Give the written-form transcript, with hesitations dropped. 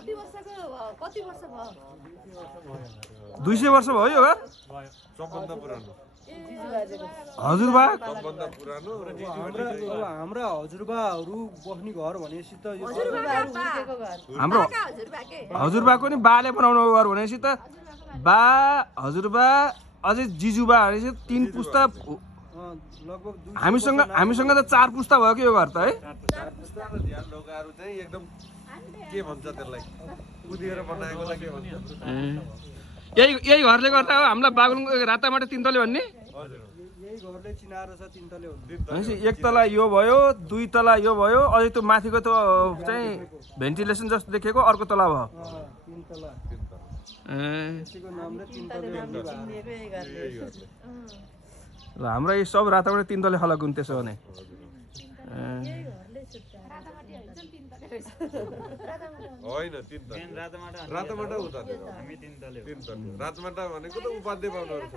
कति वर्षको 200 वर्ष भयो यो घर सबभन्दा पुरानो हजुरबा सबभन्दा पुरानो हाम्रा हजुरबाहरू बस्ने घर भनेपछि त यो हाम्रो हजुरबाको नि बाले बनाउनु घर भनेपछि त बा हजुरबा अझै जिजुबा भनेपछि 3 पुस्ता लगभग हामीसँग त 4 पुस्ता भयो कि यो घर त है ध्यान ढोकाहरू चाहिँ एकदम के भन्छ त्यसलाई कुदिएर बनाएकोलाई के भन्छ यही घरले गर्दा हो हामीलाई बागलुङ रातामाटे 3 तले भन्ने यही घरले चिनाएर छ 3 तले हो भनेपछि 1 तला यो भयो 2 तला यो भयो अझै त्यो माथिको त चाहिँ भेन्टिलेसन जस्तो देखेको अर्को तला भयो 3 तला त्यसको नामले 3 तले ल हाम्रो यो सब रातामाटे 3 तले खलक हुन् त्यसो भने होइन 3 तले रातामाटा उता हामी 3 तले रातामाटा भनेको त उपाध्याय बाबुहरू छ